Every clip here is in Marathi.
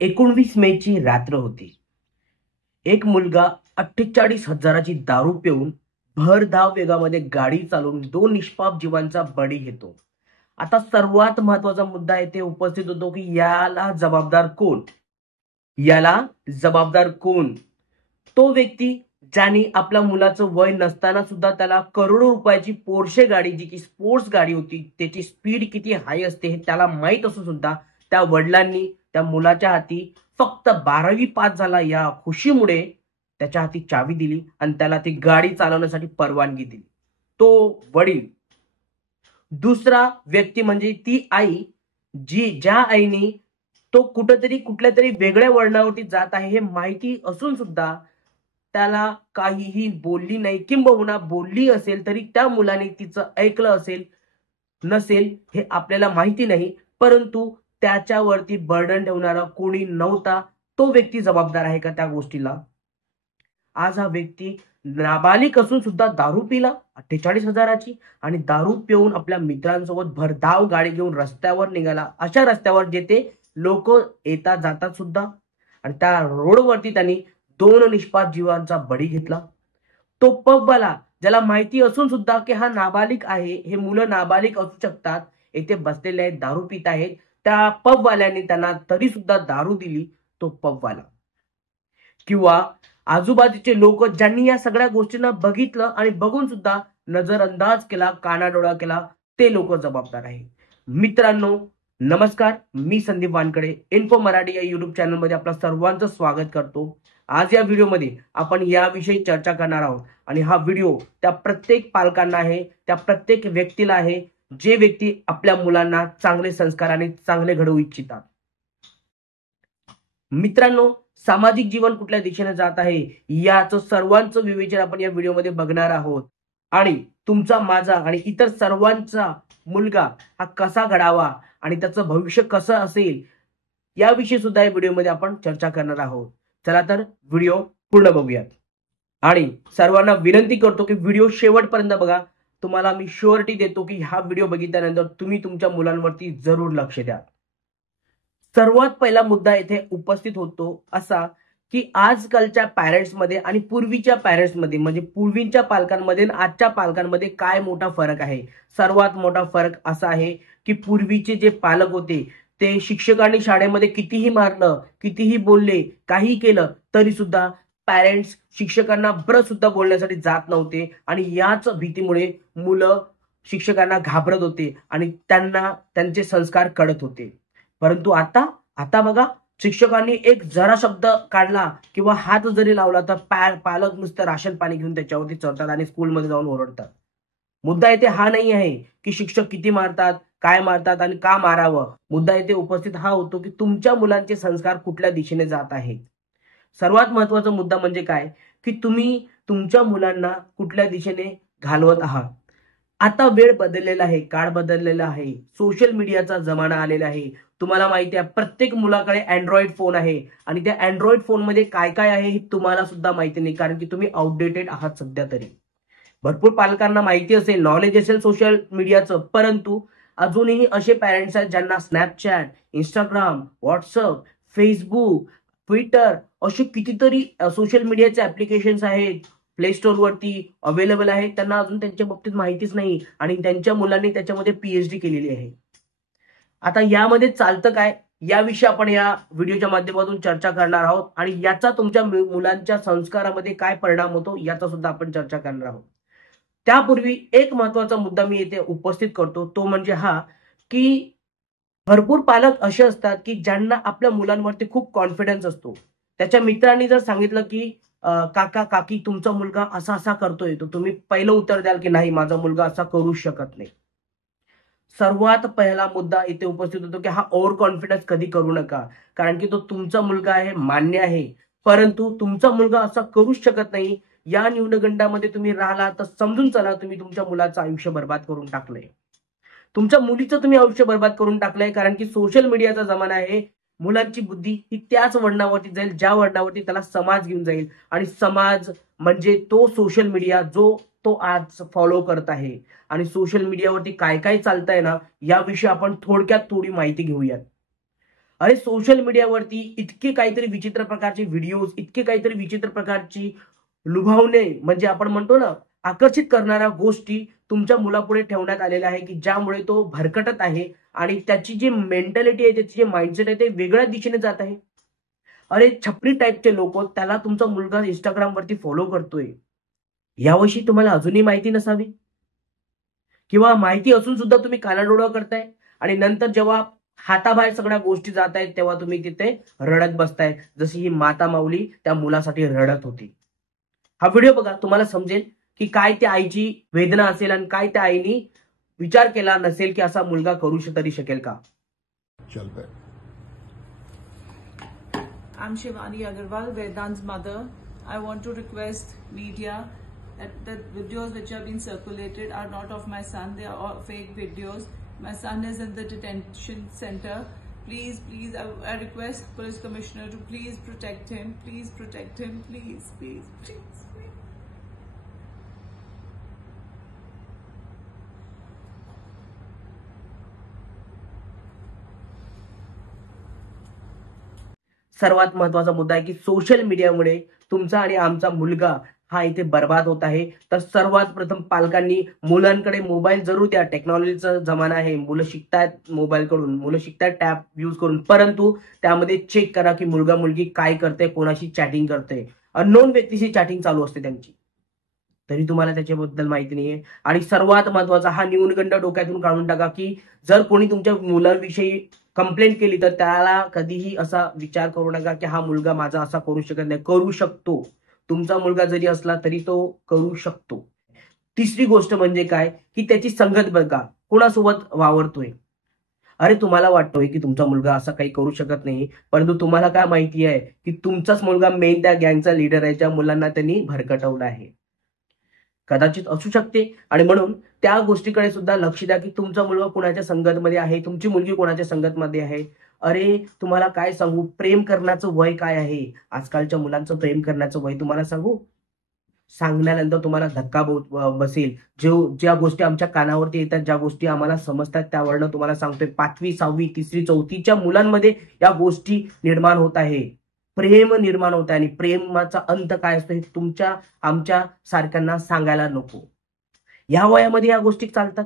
19 मेची रात्र होती. एक मुलगा 48,000ची दारू पिऊन भरधाव वेगामध्ये गाडी चालवून 2 निष्पाप जीवांचा बळी घेतो. आता सर्वात महत्वाचा मुद्दा येथे उपस्थित होतो की याला जबाबदार कोण? याला जबाबदार कोण? तो व्यक्ती ज्याने आपल्या मुलाचं वय नसताना सुद्धा त्याला करोडो रुपयाची पोर्शे गाडी, जी की स्पोर्ट्स गाडी होती, त्याची स्पीड किती हाय असते हे त्याला माहित असून सुद्धा त्या वडिलांनी त्या मुलाच्या हाती फक्त 12वी पास झाला या खुशीमुळे त्याच्या हाती चावी दिली आणि त्याला ती गाडी चालवण्यासाठी परवानगी दिली. तो वडील. दुसरा व्यक्ती म्हणजे ती आई, ज्या आईने तो कुठेतरी कुठल्या तरी वेगळ्या वळणावरती जात आहे हे माहिती असून सुद्धा त्याला काहीही बोलली नाही, किंबहुना बोलली असेल तरी त्या मुलाने तिचं ऐकलं असेल नसेल हे आपल्याला माहिती नाही, परंतु त्याच्यावरती बर्डन ठेवणारा कोणी नव्हता. तो व्यक्ती जबाबदार आहे का त्या गोष्टीला? आज हा व्यक्ती नाबालिक असून सुद्धा दारू पिला 48,000ची आणि दारू पिऊन आपल्या मित्रांसोबत भरधाव गाडी घेऊन रस्त्यावर निघाला. अशा रस्त्यावर जेथे लोक येतात जातात सुद्धा, आणि त्या रोडवरती त्यांनी 2 निष्पाप जीवांचा बळी घेतला. तो पबवाला, ज्याला माहिती असून सुद्धा की हा नाबालिक आहे, हे मुलं नाबालिक असू शकतात, येथे बसलेले आहेत, दारू पित आहेत, त्या पबवाल्याने त्यांना तरी सुद्धा दारू दिली. तो पबवाला किंवा आजूबाजूचे लोक ज्यांनी या सगळ्या गोष्टींना बघितलं आणि बघून सुद्धा नजरअंदाज केला, कानाडोळा केला, ते लोक जबाबदार आहे. मित्रांनो नमस्कार, मी संदीप वानकडे इन्फो मराठी या युट्यूब चॅनलमध्ये आपलं सर्वांचं स्वागत करतो. आज या व्हिडिओमध्ये आपण याविषयी चर्चा करणार आहोत आणि हा व्हिडिओ त्या प्रत्येक पालकांना आहे, त्या प्रत्येक व्यक्तीला आहे, जे व्यक्ती आपल्या मुलांना चांगले संस्कार आणि चांगले घडवू इच्छितात. मित्रांनो, सामाजिक जीवन कुठल्या दिशेने जात आहे याचं सर्वांचं विवेचन आपण या व्हिडिओमध्ये बघणार आहोत आणि तुमचा, माझा आणि इतर सर्वांचा मुलगा हा कसा घडावा आणि त्याचं भविष्य कसं असेल याविषयी सुद्धा या व्हिडिओमध्ये आपण चर्चा करणार आहोत. चला तर व्हिडिओ पूर्ण बघूयात आणि सर्वांना विनंती करतो की व्हिडिओ शेवटपर्यंत बघा. तुम्हाला मी शुअरिटी देतो की हा व्हिडिओ बघितल्यानंतर तुम्ही तुमच्या मुलांवरती जरूर लक्ष द्या. सर्वात पहिला मुद्दा येथे उपस्थित होतो असा की आजकालच्या पॅरेंट्समध्ये आणि पूर्वीच्या पॅरेंट्समध्ये, म्हणजे पूर्वीच्या पालकांमध्ये आणि आजच्या पालकांमध्ये काय मोठा फरक आहे. सर्वात मोठा फरक असा आहे की पूर्वीचे जे पालक होते ते शिक्षकांनी शाळेमध्ये कितीही मारलं, कितीही बोलले, काही केलं तरी सुद्धा पॅरेंट्स शिक्षकांना बरं सुद्धा बोलण्यासाठी जात नव्हते आणि याच भीतीमुळे मुलं शिक्षकांना घाबरत होते आणि त्यांना त्यांचे संस्कार कळत होते. परंतु आता आता बघा, शिक्षकांनी एक जरा शब्द काढला किंवा हात जरी लावला तर पालक नुसतं राशन पाणी घेऊन त्याच्यावरती चढतात आणि स्कूलमध्ये जाऊन ओरडतात. मुद्दा येथे हा नाही आहे की शिक्षक किती मारतात, काय मारतात आणि का मारावं. मुद्दा येथे उपस्थित हा होतो की तुमच्या मुलांचे संस्कार कुठल्या दिशेने जात आहेत. सर्वात महत्वाचा मुद्दा म्हणजे काय की तुम्ही तुमच्या मुलांना कुठल्या दिशेने घालवत आहात. आता वेळ बदललेला आहे, काळ बदललेला आहे, सोशल मीडियाचा जमाना आलेला आहे. तुम्हाला माहिती आहे प्रत्येक मुलाकडे अँड्रॉइड फोन आहे आणि त्या अँड्रॉइड फोनमध्ये काय काय आहे हे तुम्हाला सुद्धा माहिती नाही, कारण की तुम्ही आउटडेटेड आहात सध्या तरी. भरपूर पालकांना माहिती असेल, नॉलेज असेल सोशल मीडियाचं, परंतु अजूनही असे पॅरेंट्स आहेत ज्यांना Snapchat, Instagram, WhatsApp, Facebook, Twitter असे कितीतरी सोशल मीडियाचे ऍप्लिकेशन्स आहेत, प्ले स्टोर वरती अवेलेबल आहेत, त्यांना अजून त्यांच्या बाबतीत माहितीच नाही आणि त्यांच्या मुलांनी त्याच्यामध्ये पीएचडी केलेली आहे. आता यामध्ये चालतं काय याविषयी आपण या व्हिडिओच्या माध्यमातून चर्चा करणार आहोत आणि याचा तुमच्या मुलांच्या संस्कारामध्ये काय परिणाम होतो याचा सुद्धा आपण चर्चा करणार आहोत. त्यापूर्वी एक महत्वाचा मुद्दा मी येथे उपस्थित करतो, तो म्हणजे हा की भरपूर पालक असे असतात की ज्यांना आपल्या मुलांवरती खूप कॉन्फिडन्स असतो. त्याच्या मित्रांनी जर सांगितलं की काका काकी तुमचा मुलगा असा असा करतोय, तर तुम्ही पहिलं उत्तर द्याल की नाही, माझा मुलगा असा करू शकत नाही. सर्वात पहिला मुद्दा इथे उपस्थित होतो की हा ओव्हर कॉन्फिडन्स कधी करू नका, कारण की तो तुमचा मुलगा आहे, मान्य आहे, परंतु तुमचा मुलगा असा करूच शकत नाही या न्यूनगंडामध्ये तुम्ही राहिला तर समजून चला तुम्ही तुमच्या मुलाचं आयुष्य बर्बाद करून टाकलंय, तुमच्या मुलीचं तुम्ही आयुष्य बर्बाद करून टाकलंय. कारण की सोशल मीडियाचा जमाना आहे. मुलांची बुद्धी ही त्याच वळणावरती जाईल ज्या वळणावरती त्याला समाज घेऊन जाईल आणि समाज म्हणजे तो सोशल मीडिया जो तो आज फॉलो करत आहे. आणि सोशल मीडियावरती काय काय चालतंय ना याविषयी आपण थोडक्यात थोडी माहिती घेऊयात. अरे सोशल मीडियावरती इतके काहीतरी विचित्र प्रकारचे व्हिडिओज, इतके काहीतरी विचित्र प्रकारची लुभावणे म्हणजे आपण म्हणतो ना आकर्षित करणाऱ्या गोष्टी तुमच्या मुलापुढे ठेवण्यात आलेल्या आहे की ज्यामुळे तो भरकटत आहे आणि त्याची जी मेंटॅलिटी आहे, त्याची जे माइंडसेट आहे ते वेगळ्या दिशेने जात आहे. अरे छपरी टाईपचे लोक त्याला तुमचा मुलगा Instagram वरती फॉलो करतोय. याविषयी तुम्हाला अजूनही माहिती नसावी किंवा माहिती असून सुद्धा तुम्ही कानाडोळा करताय आणि नंतर जेव्हा हाताबाहेर सगळ्या गोष्टी जात आहेत तेव्हा तुम्ही तिथे रडत बसताय, जशी ही माता माऊली त्या मुलासाठी रडत होती. हा व्हिडिओ बघा, तुम्हाला समजेल की काय त्या आईची वेदना असेल आणि काय त्या आईनी विचार केला नसेल की असा मुलगा करू तरी शकेल का. चल पे. I'm Shivani Agarwal, Vedant's mother. I want to request media that the videos which have been circulated are not of my son. They are all fake videos. My son is in the detention center. Please, please, I request Police Commissioner to please protect him. Please protect him. Please, please, please, please. सर्वात महत्वाचा मुद्दा आहे की सोशल मीडियामुळे तुमचा आणि आमचा मुलगा हा इथे बर्बाद होत आहे. तर सर्वात प्रथम पालकांनी मुलांकडे मोबाईल जरूर द्या. टेक्नॉलॉजीचा जमाना आहे. मुलं शिकतायत मोबाईल कडून, मुलं शिकतायत टॅब यूज करून, परंतु त्यामध्ये चेक करा की मुलगा मुलगी काय करते, कोणाशी चॅटिंग करते. अननोन व्यक्तीशी चॅटिंग चालू असते त्यांची, तरी तुम्हाला त्याच्याबद्दल माहिती नाहीये. आणि सर्वात महत्वाचा हा न्यूनगंड डोक्यातून काढून टाका की जर कोणी तुमच्या मुलांविषयी कंप्लेंट केली तर त्याला कधीही असा विचार करू नका की हा मुलगा माझा असा करू शकत नाही. करू शकतो. तुमचा मुलगा जरी असला तरी तो करू शकतो. तिसरी गोष्ट म्हणजे काय की त्याची संगत बघा, कोणासोबत वावरतोय. अरे तुम्हाला वाटतोय की तुमचा मुलगा असा काही करू शकत नाही, परंतु तुम्हाला काय माहिती आहे की तुमचाच मुलगा मेन त्या गँगचा लीडर आहे, ज्या मुलांना त्यांनी भरकटवलं आहे. कदाचित असू शकते आणि म्हणून त्या गोष्टीकडे सुद्धा लक्ष द्या की तुमचा मुलगा कोणाच्या संगतमध्ये आहे, तुमची मुलगी कोणाच्या संगतमध्ये आहे. अरे तुम्हाला काय सांगू, प्रेम करण्याचं वय काय आहे, आजकालच्या मुलांचं प्रेम करण्याचं वय तुम्हाला सांगू, सांगण्यानंतर तुम्हाला धक्का बसेल. ज्या गोष्टी आमच्या कानावरती येतात, ज्या गोष्टी आम्हाला समजतात त्यावरनं तुम्हाला सांगतोय, 5वी 6वी 3री 4थीच्या मुलांमध्ये या गोष्टी निर्माण होत आहे. प्रेम निर्माण होत आहे आणि प्रेमाचा अंत काय असतो हे तुमच्या आमच्या सारख्यांना सांगायला नको. या वयामध्ये या गोष्टी चालतात.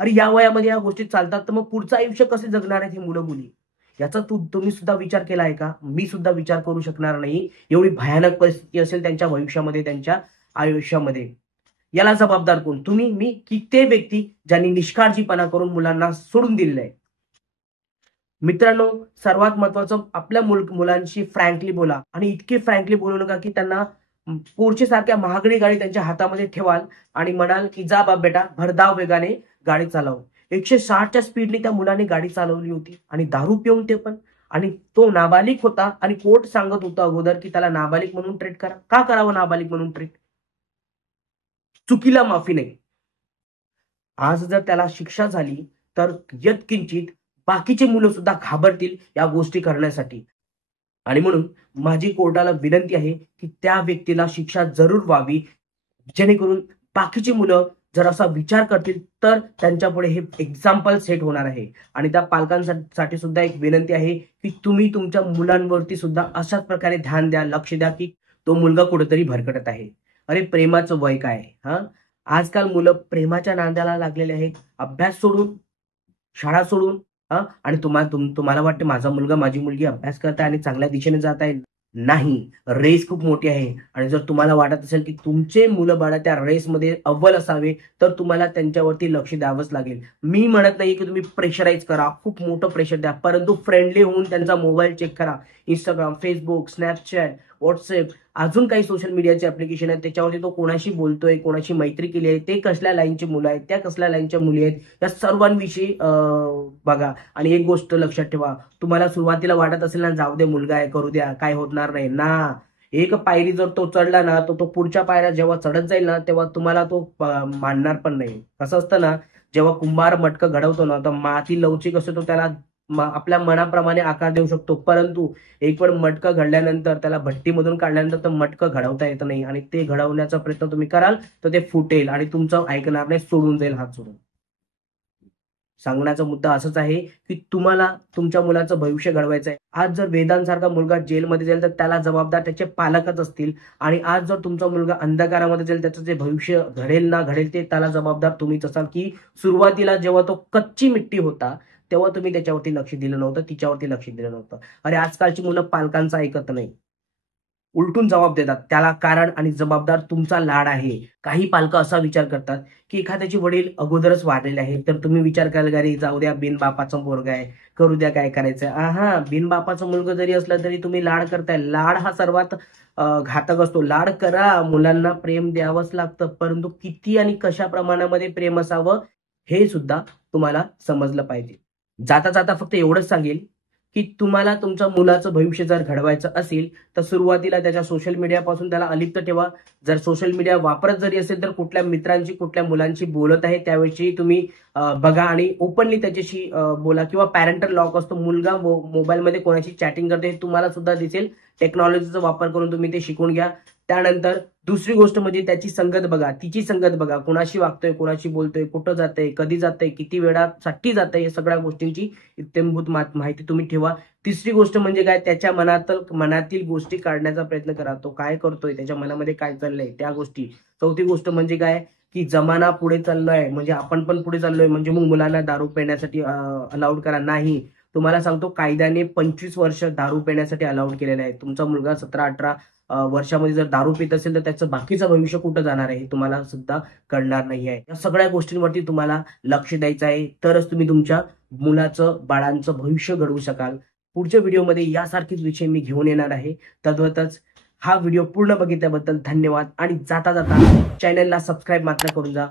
अरे या वयामध्ये या गोष्टी चालतात तर मग पुढचं आयुष्य कसे जगणार आहेत ही मुलं मुली, याचा तुम्ही सुद्धा विचार केला आहे का. मी सुद्धा विचार करू शकणार नाही. एवढी भयानक परिस्थिती असेल त्यांच्या भविष्यामध्ये, त्यांच्या आयुष्यामध्ये. याला जबाबदार कोण, तुम्ही, मी की ते व्यक्ती ज्यांनी निष्काळजीपणा करून मुलांना सोडून दिलेलं आहे. मित्रांनो, सर्वात महत्वाचं आपल्या मुलांशी फ्रँकली बोला आणि इतके फ्रँकली बोलू नका की त्यांना पोर्चे सारख्या महागडी गाडी त्यांच्या हातामध्ये ठेवाल आणि म्हणाल की जा बाप बेटा भरधाव वेगाने गाडी चालव. 160च्या स्पीडने त्या मुलाने गाडी चालवली होती आणि दारू पिऊन ते पण, आणि तो नाबालिक होता आणि कोर्ट सांगत होता अगोदर की त्याला नाबालिक म्हणून ट्रीट करा. का करावं नाबालिक म्हणून ट्रीट, चुकीला माफी नाही. आज जर त्याला शिक्षा झाली तर यत्किंचित बाकीचे मुलं सुद्धा घाबरतील या गोष्टी करण्यासाठी. आणि म्हणून माझी कोर्टाला विनंती आहे की त्या व्यक्तीला शिक्षा जरूर व्हावी, जेणेकरून बाकीची मुलं जर असा विचार करतील तर त्यांच्या पुढे हे एक्झाम्पल सेट होणार आहे. आणि त्या पालकांसाठी सुद्धा एक विनंती आहे की तुम्ही तुमच्या मुलांवरती सुद्धा अशाच प्रकारे ध्यान द्या, लक्ष द्या की तो मुलगा कुठेतरी भरकटत आहे. अरे प्रेमाचं वय काय आहे. आजकाल मुलं प्रेमाच्या नांदाला लागलेले आहेत, अभ्यास सोडून, शाळा सोडून. आणि तुम्हाला वाटते माझा मुलगा माझी मुलगी अभ्यास करत आहे आणि चांगल्या दिशेने जात आहे. नाही, रेस खूप मोठी आहे. आणि जर तुम्हाला वाटत असेल की तुमचे मुलं बाळा त्या रेसमध्ये अव्वल असावे तर तुम्हाला त्यांच्यावरती लक्ष द्यावंच लागेल. मी म्हणत नाही की तुम्ही प्रेशराईज करा, खूप मोठं प्रेशर द्या, परंतु फ्रेंडली होऊन त्यांचा मोबाईल चेक करा. इंस्टाग्राम, फेसबुक, स्नॅपचॅट, व्हॉट्सअप, अजून काही सोशल मीडियाचे ऍप्लिकेशन आहेत, त्याच्यावरती तो कोणाशी बोलतोय, कोणाशी मैत्री केली आहे, ते कसल्या लाईनची मुलं आहेत, त्या कसल्या लाईनच्या मुली आहेत, या सर्वांविषयी बघा. आणि एक गोष्ट लक्षात ठेवा, तुम्हाला सुरुवातीला वाटत असेल ना जाऊ दे मुलगा आहे करू द्या काय होणार नाही ना, एक पायरी जर तो चढला ना तो पुढच्या पायऱ्या जेव्हा चढत जाईल ना तेव्हा तुम्हाला तो मानणार पण नाही. कसं असतं ना, जेव्हा कुंभार मटकं घडवतो ना तर माती लवचिक असतो, तो त्याला आपल्या मनाप्रमाणे आकार देऊ शकतो, परंतु एक वेळ मटकं घडल्यानंतर त्याला भट्टीमधून काढल्यानंतर तर मटकं घडवता येत नाही. आणि ते घडवण्याचा प्रयत्न तुम्ही कराल तर ते फुटेल आणि तुमचं ऐकणार नाही, सोडून जाईल हात सोडून. सांगण्याचा मुद्दा असाच आहे की तुम्हाला तुमच्या मुलाचं भविष्य घडवायचं आहे. आज जर वेदांसारखा मुलगा जेलमध्ये जाईल तर त्याला जबाबदार त्याचे पालकच असतील, आणि आज जर तुमचा मुलगा अंधकारामध्ये जाईल त्याचं जे भविष्य घडेल ना घडेल ते त्याला जबाबदार तुम्हीच असाल. की सुरुवातीला जेव्हा तो कच्ची मिट्टी होता तेव्हा तुम्ही त्याच्यावरती लक्ष दिलं नव्हतं, तिच्यावरती लक्ष दिलं नव्हतं. अरे आजकालची मुलं पालकांचं ऐकत नाही, उलटून जबाब देतात. त्याला कारण आणि जबाबदार तुमचा लाड आहे. काही पालक असा विचार करतात की एखाद्याचे वडील अगोदरच वारलेले आहेत तर तुम्ही विचार कराल का रे जाऊ द्या, बिनबापाचा मुलगा आहे, करू द्या काय करायचं. बिनबापाचा मुलगा जरी असला तरी तुम्ही लाड करताय. लाड हा सर्वात घातक असतो. लाड करा, मुलांना प्रेम द्यावंच लागतं, परंतु किती आणि कशा प्रमाणामध्ये प्रेम असावं हे सुद्धा तुम्हाला समजलं पाहिजे. जाता जाता फक्त एवढंच सांगेल की तुम्हाला तुमच्या मुलाचं भविष्य जर घडवायचं असेल तर सुरुवातीला त्याच्या सोशल मीडियापासून त्याला अलिप्त ठेवा. जर सोशल मीडिया वापरत जरी असेल तर कुठल्या मित्रांशी कुठल्या मुलांशी बोलत आहे त्यावेळी तुम्ही बघा आणि ओपनली त्याच्याशी बोला. किंवा पॅरेंटल लॉक असतो, मुलगा मोबाईलमध्ये कोणाशी चॅटिंग करते हे तुम्हाला सुद्धा दिसेल. टेक्नॉलॉजीचा वापर करून तुम्ही ते शिकून घ्या. त्यानंतर दुसरी गोष्ट म्हणजे त्याची संगत बघा, तिची संगत बघा, कोणाशी वागतोय, कोणाशी बोलतोय, कुठं जातंय, कधी जातंय, किती वेळासाठी जातंय, या सगळ्या गोष्टींची इत्थंभूत माहिती तुम्ही ठेवा. तिसरी गोष्ट म्हणजे काय, त्याच्या मनातील गोष्टी काढण्याचा प्रयत्न करा. तो काय करतोय, त्याच्या मनामध्ये काय चाललंय त्या गोष्टी. चौथी गोष्ट म्हणजे काय की जमाना पुढे चाललोय म्हणजे आपण पण पुढे चाललोय, म्हणजे मग मुलांना दारू पिण्यासाठी अलाउड करा. नाही, तुम्हाला सांगतो कायद्याने 25 वर्ष दारू पिण्यासाठी अलाउड केलेलं आहे. तुमचा मुलगा 17-18 वर्षामध्ये जर दारू पित असेल तर त्याचं बाकीचं भविष्य कुठं जाणार आहे हे तुम्हाला सुद्धा कळणार नाही आहे. या सगळ्या गोष्टींवरती तुम्हाला लक्ष द्यायचं आहे, तरच तुम्ही तुमच्या मुलाचं बाळांचं भविष्य घडवू शकाल. पुढच्या व्हिडिओमध्ये यासारखेच विषय मी घेऊन येणार आहे. तद्वतच हा व्हिडिओ पूर्ण बघितल्याबद्दल धन्यवाद. आणि जाता जाता चॅनलला सबस्क्राईब मात्र करून जा.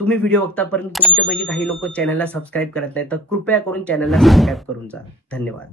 तुम्ही व्हिडिओ बघता परंतु तुमच्यापैकी काही लोक चॅनलला सबस्क्राईब करत नाही तर कृपया करून चॅनलला सबस्क्राईब करून जा. धन्यवाद.